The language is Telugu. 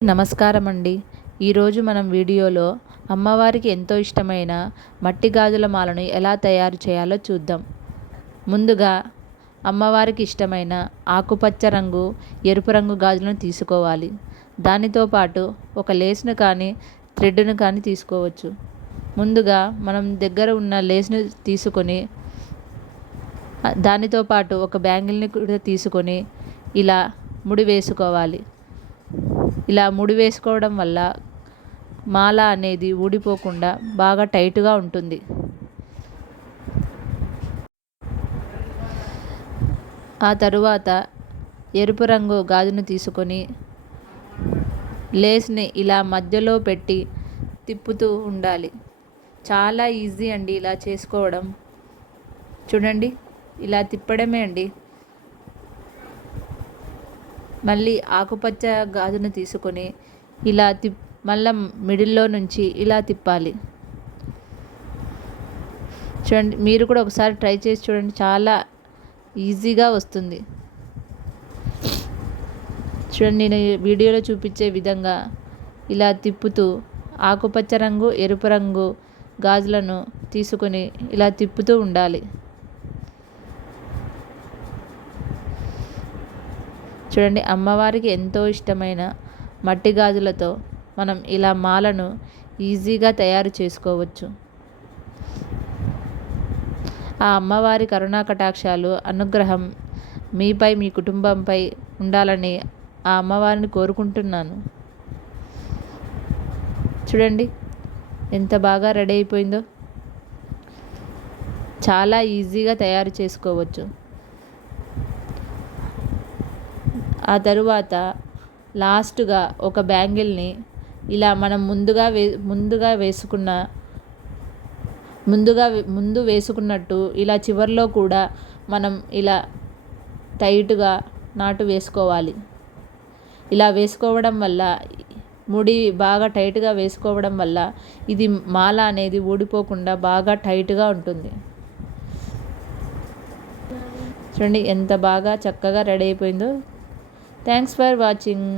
నమస్కారం అండి. ఈరోజు మనం వీడియోలో అమ్మవారికి ఎంతో ఇష్టమైన మట్టి గాజుల మాలను ఎలా తయారు చేయాలో చూద్దాం. ముందుగా అమ్మవారికి ఇష్టమైన ఆకుపచ్చ రంగు, ఎరుపు రంగు గాజులను తీసుకోవాలి. దానితో పాటు ఒక లేస్ను కానీ థ్రెడ్ను కానీ తీసుకోవచ్చు. ముందుగా మనం దగ్గర ఉన్న లేస్ను తీసుకొని దానితో పాటు ఒక బ్యాంగిల్ని కూడా తీసుకొని ఇలా ముడి వేసుకోవాలి. ఇలా ముడి వేసుకోవడం వల్ల మాల అనేది ఊడిపోకుండా బాగా టైట్గా ఉంటుంది. ఆ తరువాత ఎరుపు రంగు గాజును తీసుకొని లేస్ని ఇలా మధ్యలో పెట్టి తిప్పుతూ ఉండాలి. చాలా ఈజీ అండి ఇలా చేసుకోవడం. చూడండి, ఇలా తిప్పడమే అండి. మళ్ళీ ఆకుపచ్చ గాజును తీసుకొని ఇలా మళ్ళీ మిడిల్లో నుంచి ఇలా తిప్పాలి. చూడండి, మీరు కూడా ఒకసారి ట్రై చేసి చూడండి, చాలా ఈజీగా వస్తుంది. చూడండి, నేను వీడియోలో చూపించే విధంగా ఇలా తిప్పుతూ ఆకుపచ్చ రంగు, ఎరుపు రంగు గాజులను తీసుకొని ఇలా తిప్పుతూ ఉండాలి. చూడండి, అమ్మవారికి ఎంతో ఇష్టమైన మట్టి గాజులతో మనం ఇలా మాలను ఈజీగా తయారు చేసుకోవచ్చు. ఆ అమ్మవారి కరుణా కటాక్షాలు, అనుగ్రహం మీపై, మీ కుటుంబంపై ఉండాలని ఆ అమ్మవారిని కోరుకుంటున్నాను. చూడండి, ఎంత బాగా రెడీ అయిపోయిందో. చాలా ఈజీగా తయారు చేసుకోవచ్చు. ఆ తరువాత లాస్ట్గా ఒక బ్యాంగిల్ని ఇలా మనం ముందు వేసుకున్నట్టు ఇలా చివర్లో కూడా మనం ఇలా టైట్గా నాటు వేసుకోవాలి. ఇలా వేసుకోవడం వల్ల, ముడి బాగా టైట్గా వేసుకోవడం వల్ల ఇది మాల అనేది ఊడిపోకుండా బాగా టైట్గా ఉంటుంది. చూడండి, ఎంత బాగా చక్కగా రెడీ అయిపోయిందో. Thanks for watching.